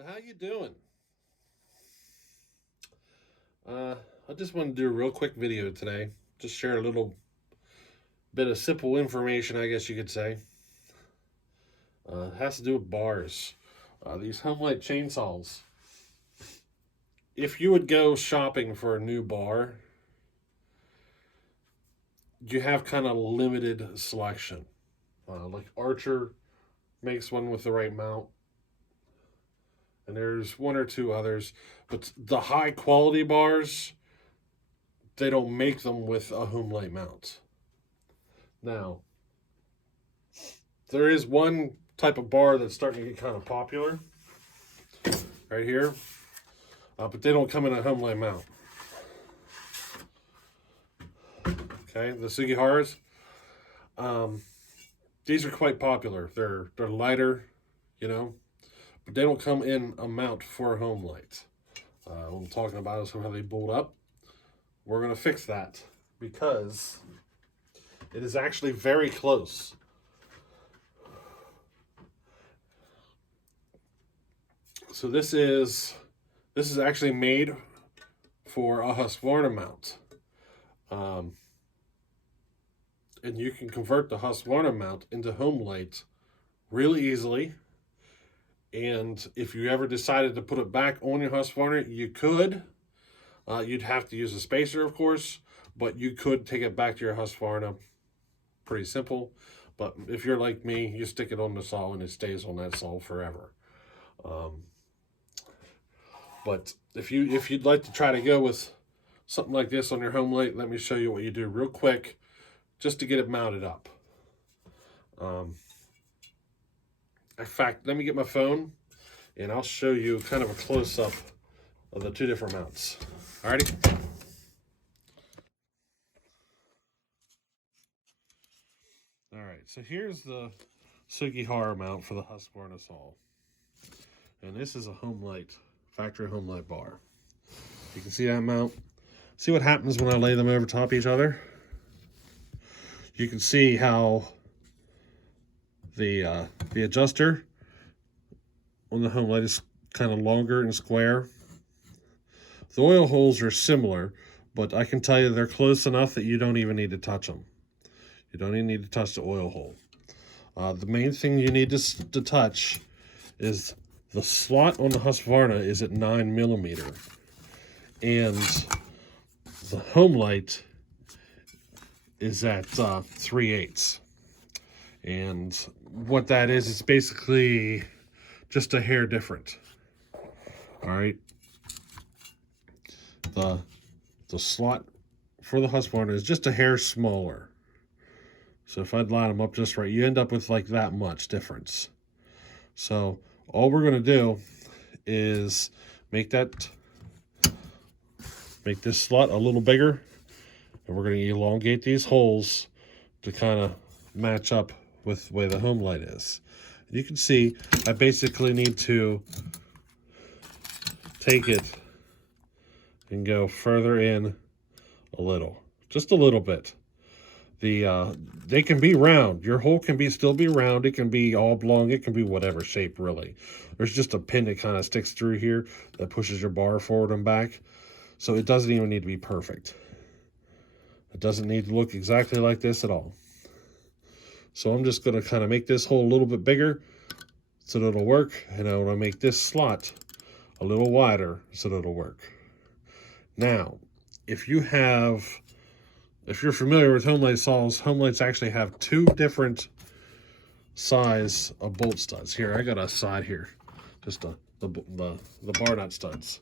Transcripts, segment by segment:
So how you doing? I just want to do a real quick video today. Just share a little bit of simple information, I guess you could say. It has to do with bars. These Homelite Chainsaws. If you would go shopping for a new bar, you have kind of limited selection. Like Archer makes one with the right mount, and there's one or two others. But the high quality bars, they don't make them with a Homelite mount. Now, there is one type of bar that's starting to get kind of popular right here, but they don't come in a Homelite mount. Okay, the Sugiharas. These are quite popular. They're lighter, you know, but they don't come in a mount for a Homelite. What I'm talking about is how they bolt up. We're gonna fix that because it is actually very close. So this is actually made for a Husqvarna mount. And you can convert the Husqvarna mount into Homelite really easily. And if you ever decided to put it back on your Husqvarna, you could. You'd have to use a spacer, of course, but you could take it back to your Husqvarna. Pretty simple. But if you're like me, you stick it on the saw and it stays on that saw forever. But if you'd like to try to go with something like this on your Homelite, let me show you what you do real quick, just to get it mounted up. In fact, let me get my phone, and I'll show you kind of a close-up of the two different mounts. Alrighty. All right, so here's the Sugihara mount for the Husqvarna saw, and this is a Homelite factory Homelite bar. You can see that mount. See what happens when I lay them over top each other? You can see how the adjuster on the Homelite is kind of longer and square. The oil holes are similar, but I can tell you they're close enough that you don't even need to touch them. You don't even need to touch the oil hole. The main thing you need to touch is the slot on the Husqvarna is at 9mm, and the Homelite is at 3/8. And what that is, it's basically just a hair different. All right. The slot for the Husqvarna is just a hair smaller. So if I'd line them up just right, you end up with like that much difference. So all we're going to do is make this slot a little bigger, and we're going to elongate these holes to kind of match up with the way the Homelite is. You can see I basically need to take it and go further in a little, just a little bit. They can be round. Your hole can still be round. It can be oblong. It can be whatever shape, really. There's just a pin that kind of sticks through here that pushes your bar forward and back. So it doesn't even need to be perfect. It doesn't need to look exactly like this at all. So I'm just going to kind of make this hole a little bit bigger so that it'll work. And I'm going to make this slot a little wider so that it'll work. Now, if you're familiar with Homelite saws, Homelites actually have two different size of bolt studs. Here, I got a side here, just the bar nut studs.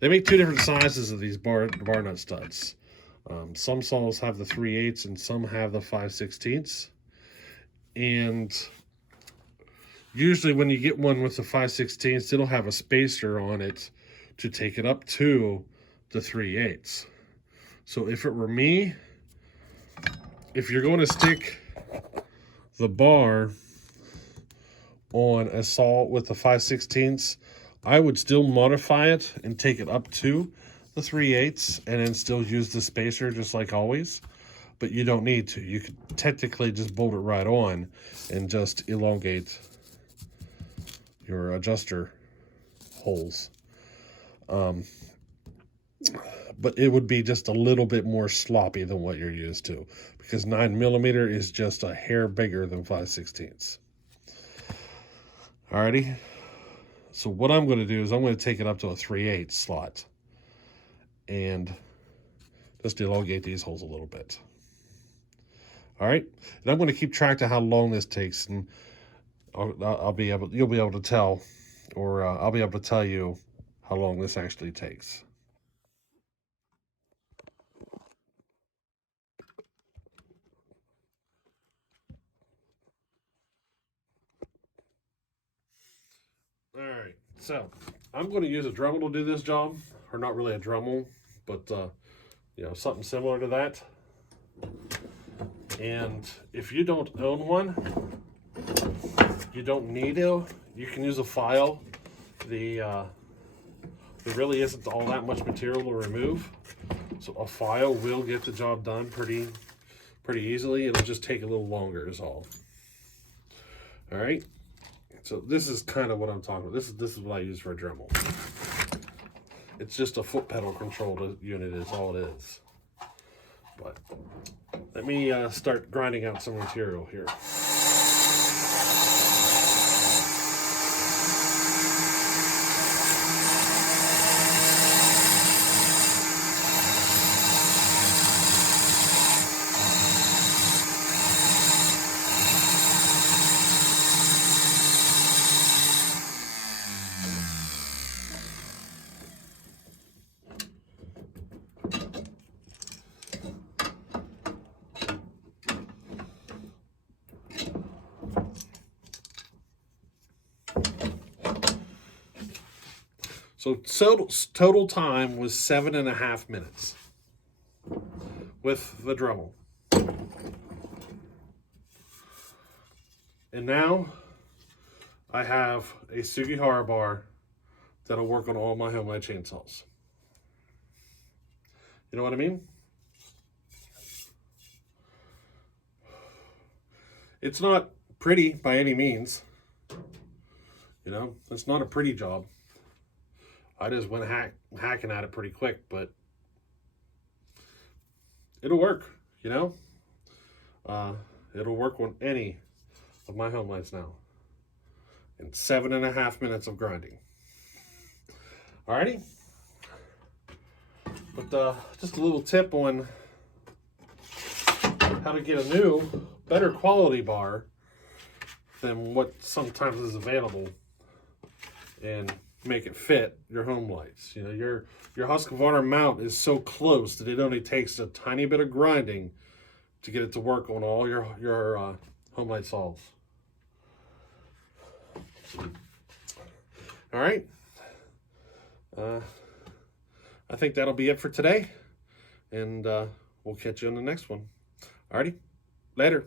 They make two different sizes of these bar nut studs. Some saws have the 3/8 and some have the 5/16. And usually when you get one with the 5/16, it'll have a spacer on it to take it up to the 3/8. So if it were me, if you're going to stick the bar on a saw with the 5/16, I would still modify it and take it up to the 3/8 and then still use the spacer just like always. But you don't need to. You could technically just bolt it right on and just elongate your adjuster holes. But it would be just a little bit more sloppy than what you're used to, because 9mm is just a hair bigger than 5/16. Alrighty. So what I'm going to do is I'm going to take it up to a 3/8 slot and just elongate these holes a little bit. Alright, and I'm going to keep track of how long this takes, and you'll be able to tell, or I'll be able to tell you how long this actually takes. Alright, so I'm going to use a Dremel to do this job, or not really a Dremel, but you know, something similar to that. And if you don't own one, you don't need to. You can use a file. There really isn't all that much material to remove, so a file will get the job done pretty easily. It'll just take a little longer is all. All right. So this is kind of what I'm talking about. This is what I use for a Dremel. It's just a foot pedal controlled unit is all it is. But let me start grinding out some material here. So total time was 7.5 minutes with the Dremel. And now I have a Sugihara bar that'll work on all my Homelite chainsaws. You know what I mean? It's not pretty by any means. You know, it's not a pretty job. I just went hacking at it pretty quick, but it'll work, you know? It'll work on any of my Homelites now. In 7.5 minutes of grinding. Alrighty? But just a little tip on how to get a new, better quality bar than what sometimes is available, and make it fit your Homelites. You know, your Husqvarna mount is so close that it only takes a tiny bit of grinding to get it to work on all your Homelite saws. All right. I think that'll be it for today, and we'll catch you on the next one. Alrighty, later.